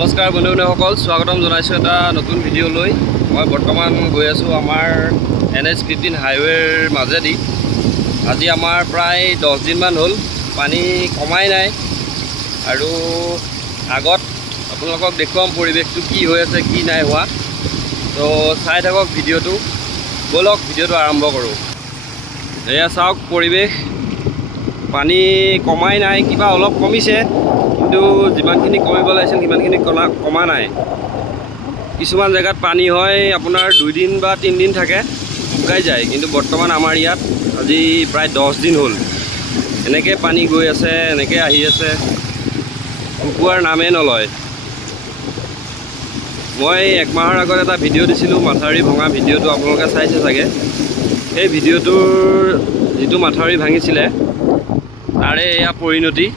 নমস্কাৰ বন্ধুসকল, স্বাগতম জনাইছোঁ এটা নতুন ভিডিঅ'লৈ। মই বৰ্তমান গৈ আছোঁ আমাৰ NH-15 হাইৱেৰ মাজেদি। আজি আমাৰ প্ৰায় 10 দিনমান হ'ল, পানী কমাই নাই। আৰু আগত আপোনালোকক দেখুৱাম পৰিৱেশটো কি হৈ আছে, কি নাই হোৱা। তো চাই থাকক ভিডিঅ'টো, ব'লক ভিডিঅ'টো আৰম্ভ কৰোঁ। এয়া চাওক পৰিৱেশ, পানী কমাই নাই, কিবা অলপ কমিছে, কিন্তু যিমানখিনি কমিব লাগিছিল সিমানখিনি কমা নাই। কিছুমান জেগাত পানী হয় আপোনাৰ 2 দিন বা 3 দিন থাকে, শুকাই যায়। কিন্তু বৰ্তমান আমাৰ ইয়াত আজি প্ৰায় 10 দিন হ'ল, এনেকৈ পানী গৈ আছে, এনেকৈ আহি আছে, শুকোৱাৰ নামেই নলয়। মই 1 মাহৰ আগত এটা ভিডিঅ' দিছিলোঁ, মাথাউৰি ভঙা ভিডিঅ'টো আপোনালোকে চাইছে চাগে। সেই ভিডিঅ'টোৰ যিটো মাথাউৰি ভাঙিছিলে তাৰে এয়া পৰিণতি।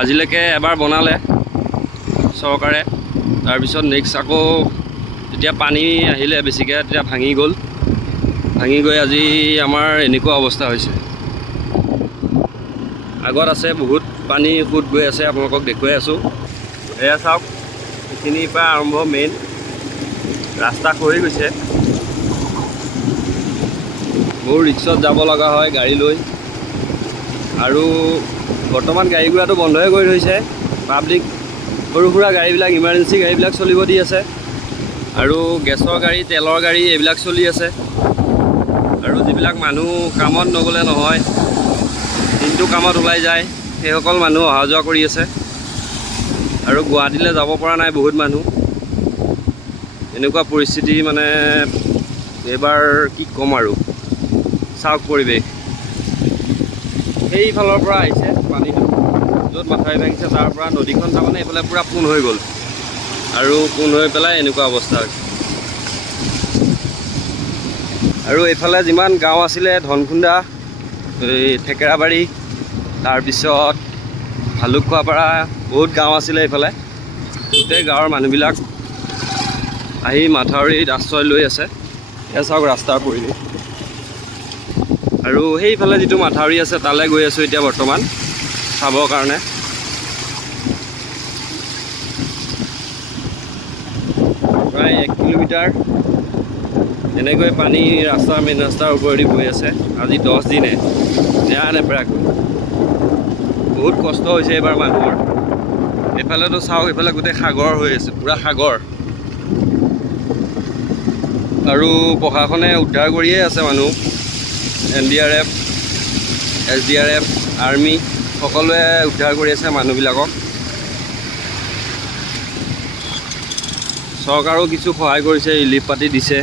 আজিলৈকে এবাৰ বনালে চৰকাৰে, তাৰপিছত নেক্সট আকৌ যেতিয়া পানী আহিলে বেছিকৈ তেতিয়া ভাঙি গ'ল। ভাঙি গৈ আজি আমাৰ এনেকুৱা অৱস্থা হৈছে। আগত আছে বহুত পানী সোঁত গৈ আছে, আপোনালোকক দেখুৱাই আছোঁ। এয়া চাওক, এইখিনিৰ পৰা আৰম্ভ মেইন ৰাস্তা খহি গৈছে। বহু ৰিক্সত যাব লগা হয় গাড়ী লৈ, আৰু বৰ্তমান গাড়ী ঘোঁৰাটো বন্ধই কৰি থৈছে। পাব্লিক সৰু সুৰা গাড়ীবিলাক, ইমাৰ্জেঞ্চি গাড়ীবিলাক চলিব দি আছে, আৰু গেছৰ গাড়ী, তেলৰ গাড়ী এইবিলাক চলি আছে। আৰু যিবিলাক মানুহ কামত নগ'লে নহয়, দিনটো কামত ওলাই যায়, সেইসকল মানুহ অহা যোৱা কৰি আছে। আৰু গুৱাহাটীলৈ যাব পৰা নাই বহুত মানুহ। এনেকুৱা পৰিস্থিতি মানে এইবাৰ কি ক'ম আৰু। চাওক পৰিৱেশ, সেইফালৰ পৰা আহিছে পানীটো, য'ত মাথাউৰি ভাঙিছে তাৰ পৰা নদীখন তাৰমানে এইফালে পূৰা পোন হৈ গ'ল, আৰু পোন হৈ পেলাই এনেকুৱা অৱস্থা হৈছে। আৰু এইফালে যিমান গাঁও আছিলে, ধনকুন্দা, এই থেকেৰাবাৰী, তাৰপিছত ভালুকখোৱাপাৰা, বহুত গাঁও আছিলে এইফালে। গোটেই গাঁৱৰ মানুহবিলাক আহি মাথাউৰিত আশ্ৰয় লৈ আছে। এয়া চাওক ৰাস্তাৰ পৰিৱেশ। আৰু সেইফালে যিটো মাথাউৰি আছে তালৈ গৈ আছোঁ এতিয়া বৰ্তমান চাবৰ কাৰণে। প্ৰায় 1 কিলোমিটাৰ এনেকৈ পানী মেইন ৰাস্তাৰ ওপৰেদি বৈ আছে। আজি 10 দিনে নেৰা নেপেৰাকৈ। বহুত কষ্ট হৈছে এইবাৰ মানুহৰ। এইফালেতো চাওক, এইফালে গোটেই সাগৰ হৈ আছে, পূৰা সাগৰ। আৰু প্ৰশাসনে উদ্ধাৰ কৰিয়ে আছে মানুহ, NDRF, SDRF, আৰ্মি সকলোৱে উদ্ধাৰ কৰি আছে মানুহবিলাকক। চৰকাৰেও কিছু সহায় কৰিছে, ৰিলিফ পাতি দিছে।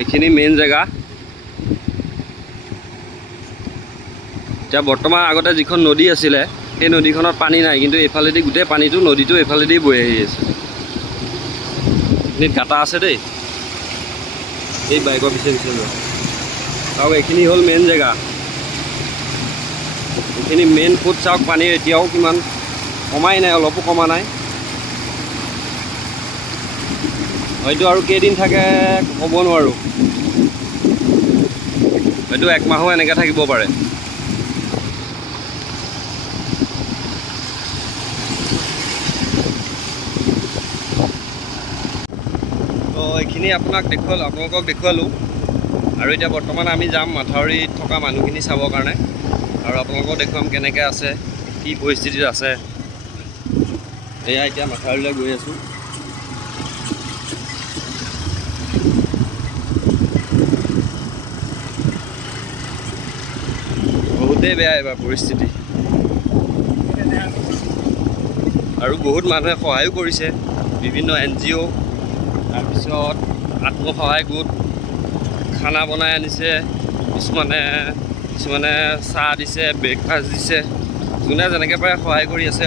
এইখিনি মেইন জেগা। এতিয়া বৰ্তমান আগতে যিখন নদী আছিলে, সেই নদীখনত পানী নাই, কিন্তু এইফালেদি গোটেই পানীটো নদীটো এইফালেদি বৈ আহি আছে। এইখিনিত গাঁটা আছে দেই, এই বাইকৰ পিছে পিছে যোৱা। আৰু এইখিনি হ'ল মেইন জেগা। এইখিনি মেইন ফুট চাওক, পানীৰ এতিয়াও কিমান কমাই নাই, অলপো কমা নাই। হয়তো আৰু কেইদিন থাকে ক'ব নোৱাৰোঁ, হয়তো 1 মাহো এনেকৈ থাকিব পাৰে। তো এইখিনি আপোনালোকক দেখুৱালোঁ। আৰু এতিয়া বৰ্তমান আমি যাম মাথাউৰিত থকা মানুহখিনি চাবৰ কাৰণে, আৰু আপোনালোকক দেখুৱাম কেনেকৈ আছে, কি পৰিস্থিতিত আছে। এয়া এতিয়া মাথাউৰিলৈ গৈ আছোঁ। বহুতেই বেয়া এইবাৰ পৰিস্থিতি, আৰু বহুত মানুহে সহায়ো কৰিছে। বিভিন্ন NGO, তাৰপিছত আত্মসহায়ক গোট খানা বনাই আনিছে, কিছুমানে চাহ দিছে, ব্ৰেকফাষ্ট দিছে, যোনে যেনেকৈ পাৰে সহায় কৰি আছে।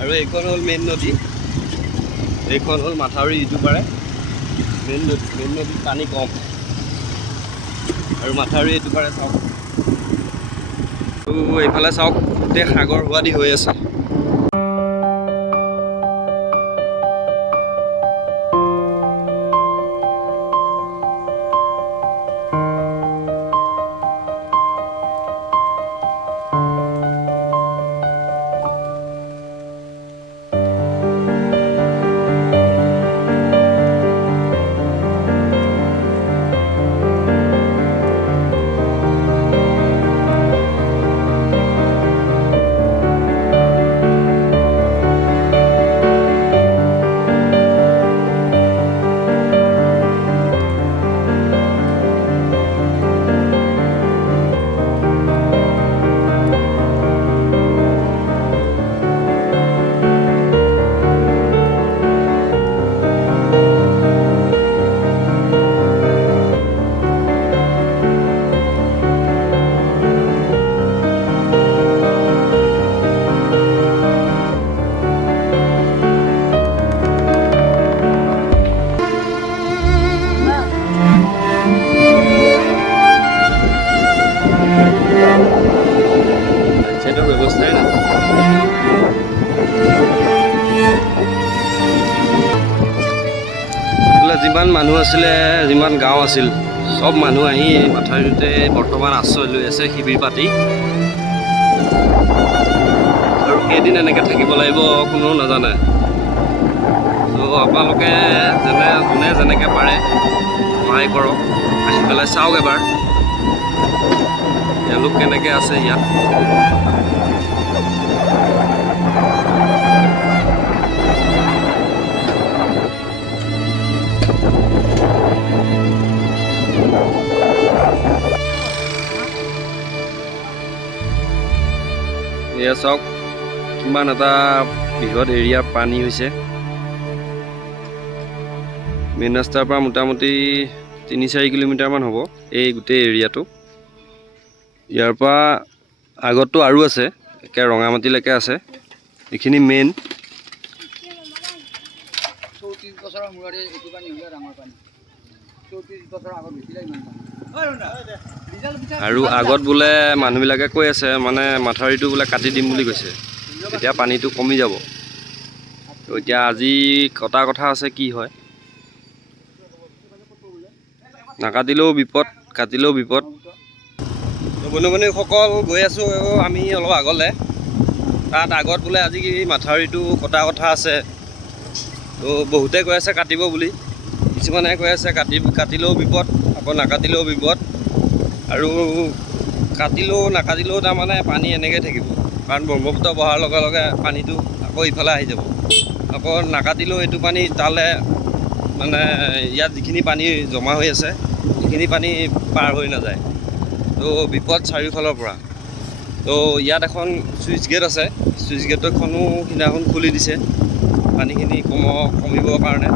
আৰু এইখন হ'ল মেইন নদী, এইখন হ'ল মাথাউৰি ইটো পাৰে। মেইন নদীত পানী কম, আৰু মাথাউৰি এইটো পাৰে চাওক। আৰু এইফালে চাওক, গোটেই সাগৰ হোৱাদি হৈ আছে। আছিলে যিমান গাঁও আছিল সব মানুহ আহি মাথাউৰিতে বৰ্তমান আশ্ৰয় লৈ আছে শিবিৰ পাতি আৰু কেইদিন এনেকৈ থাকিব লাগিব কোনো নাজানে তো আপোনালোকে যোনে যেনেকৈ পাৰে সহায় কৰক আহি পেলাই চাওক এবাৰ তেওঁলোক কেনেকৈ আছে ইয়াত এয়া চাওক কিমান এটা বৃহৎ এৰিয়া পানী হৈছে মেইন ৰাস্তাৰ পৰা মোটামুটি ৩-৪ কিলোমিটাৰমান হ'ব এই গোটেই এৰিয়াটো ইয়াৰ পৰা আগততো আৰু আছে একে ৰঙামাটিলৈকে আছে এইখিনি মেইন আৰু আগত বোলে মানুহবিলাকে কৈ আছে মানে মাথাউৰিটো বোলে কাটি দিম বুলি কৈছে এতিয়া পানীটো কমি যাব তো এতিয়া আজি কটা কথা আছে কি হয় নাকাটিলেও বিপদ কাটিলেও বিপদ বন্ধু বান্ধৱীসকল গৈ আছোঁ আমি অলপ আগলৈ তাত আগত বোলে আজি মাথাউৰিটো কটা কথা আছে তো বহুতে কৈ আছে কাটিব বুলি কিছুমানে কৈ আছে কাটিলেও বিপদ আকৌ নাকাটিলেও বিপদ আৰু কাটিলেও নাকাটিলেও তাৰমানে পানী এনেকৈ থাকিব কাৰণ ব্ৰহ্মপুত্ৰ বহাৰ লগে লগে পানীটো আকৌ ইফালে আহি যাব আকৌ নাকাটিলেও এইটো পানী তালে মানে ইয়াত যিখিনি পানী জমা হৈ আছে সেইখিনি পানী পাৰ হৈ নাযায় তো বিপদ চাৰিওফালৰ পৰা তো ইয়াত এখন চুইচ গেট আছে চুইচ গেটখনো সিদিনাখন খুলি দিছে পানীখিনি কমিবৰ কাৰণে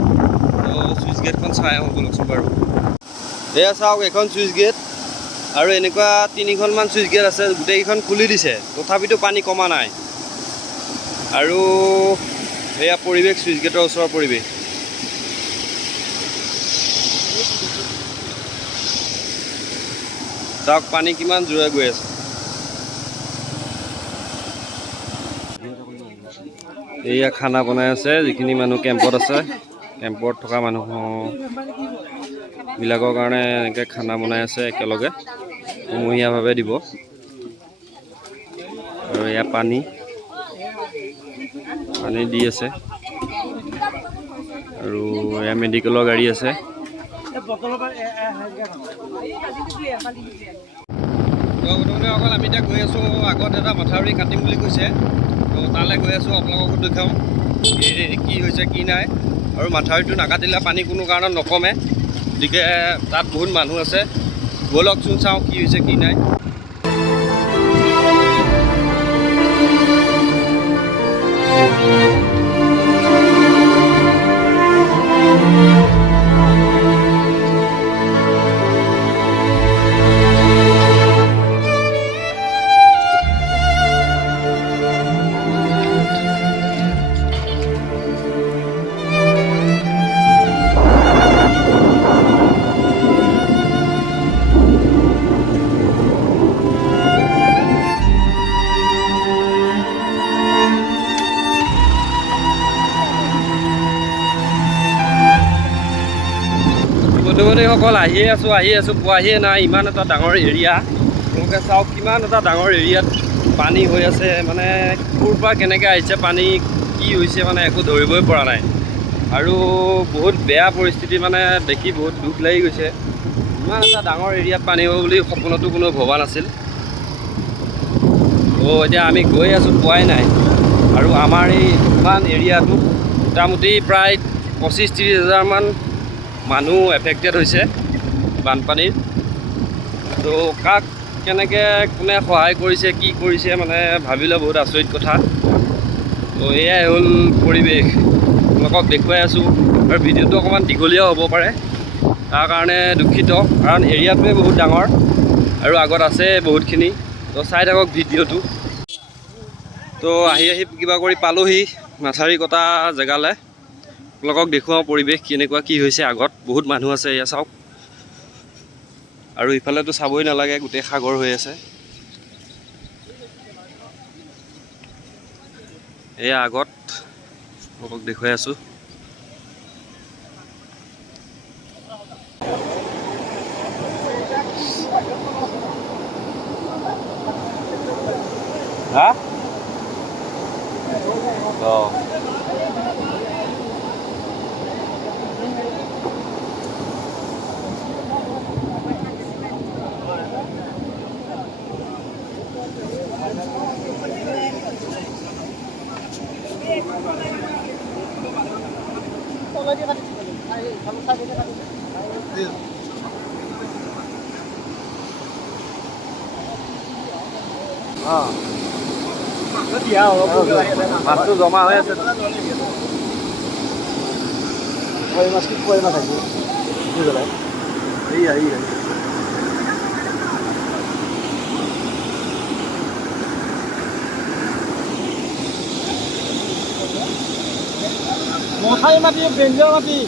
তো চুইচ গেটখন চাই আহোঁ বলকচোন বাৰু এয়া চাওক এখন চুইচ গেট আৰু এনেকুৱা 3খনমান চুইচ গেট আছে গোটেইকেইখন খুলি দিছে তথাপিতো পানী কমা নাই আৰু এয়া পৰিৱেশ চুইচ গেটৰ ওচৰৰ পৰিৱেশ চাওক পানী কিমান জোৰে গৈ আছে এয়া খানা বনাই আছে যিখিনি মানুহ কেম্পত আছে কেম্পত থকা মানুহবিলাকৰ কাৰণে এনেকৈ খানা বনাই আছে একেলগে সমূহীয়াভাৱে দিব আৰু এয়া পানী দি আছে আৰু এয়া মেডিকেলৰ গাড়ী আছে অকল আমি এতিয়া গৈ আছোঁ আগত এটা মাথাউৰি কাটিম বুলি কৈছে তো তালৈ গৈ আছোঁ আপোনালোককো দেখাওঁ কি হৈছে কি নাই আৰু মাথাউৰিটো নাকাটিলে পানী কোনো কাৰণত নকমে গতিকে তাত বহুত মানুহ আছে ব'লকচোন চাওঁ কি হৈছে কি নাই বন্ধুসকল আহি আছোঁ পোৱাহিয়ে নাই ইমান এটা ডাঙৰ এৰিয়া আপোনালোকে চাওক কিমান এটা ডাঙৰ এৰিয়াত পানী হৈ আছে মানে ক'ৰ পৰা কেনেকৈ আহিছে পানী কি হৈছে মানে একো ধৰিবই পৰা নাই আৰু বহুত বেয়া পৰিস্থিতি মানে দেখি বহুত দুখ লাগি গৈছে ইমান এটা ডাঙৰ এৰিয়াত পানী হ'ব বুলি সপোনতো কোনো ভবা নাছিল তো এতিয়া আমি গৈ আছোঁ পোৱাই নাই আৰু আমাৰ এই ইমান এৰিয়াটো মোটামুটি প্ৰায় 25-30 হাজাৰমান মানুহ এফেক্টেড হৈছে বানপানীৰ তো কাক কেনেকৈ কোনে সহায় কৰিছে কি কৰিছে মানে ভাবিলে বহুত আচৰিত কথা তো এয়াই হ'ল পৰিৱেশ আপোনালোকক দেখুৱাই আছোঁ আৰু ভিডিঅ'টো অকণমান দীঘলীয়াও হ'ব পাৰে তাৰ কাৰণে দুখিত কাৰণ এৰিয়াটোৱে বহুত ডাঙৰ আৰু আগত আছে বহুতখিনি তো চাই থাকক ভিডিঅ'টো তো আহি কিবা কৰি পালোহি মাথাউৰি কটা জেগালৈ আপোনালোকক দেখুৱাওঁ পৰিৱেশ কেনেকুৱা কি হৈছে আগত বহুত মানুহ আছে এয়া চাওক আৰু ইফালেতো চাবই নালাগে গোটেই সাগৰ হৈ আছে এয়া আগত আপোনালোকক দেখুৱাই আছোঁ হা অঁ মাছটো জমা হৈ আছে মাছ কি কয় মাছ আহিব মথাই মাটি বেঞ্জৰ মাটি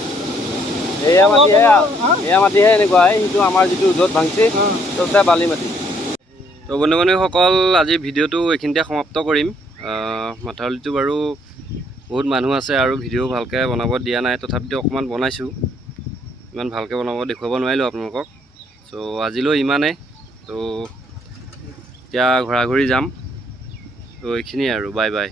এয়া মাটিহে এনেকুৱা সেইটো আমাৰ যিটো য'ত ভাঙিছে তাতে বালি মাটি তো বন্ধু বান্ধৱীসকল আজি ভিডিঅ'টো এইখিনিতে সমাপ্ত কৰিম মাথাউৰিটো বাৰু বহুত মানুহ আছে আৰু ভিডিঅ' ভালকৈ বনাব দিয়া নাই তথাপিতো অকণমান বনাইছোঁ ইমান ভালকৈ বনাব দেখুৱাব নোৱাৰিলোঁ আপোনালোকক চ' আজিলৈ ইমানেই তো এতিয়া ঘূৰা ঘূৰি যাম তো এইখিনিয়ে আৰু বাই বাই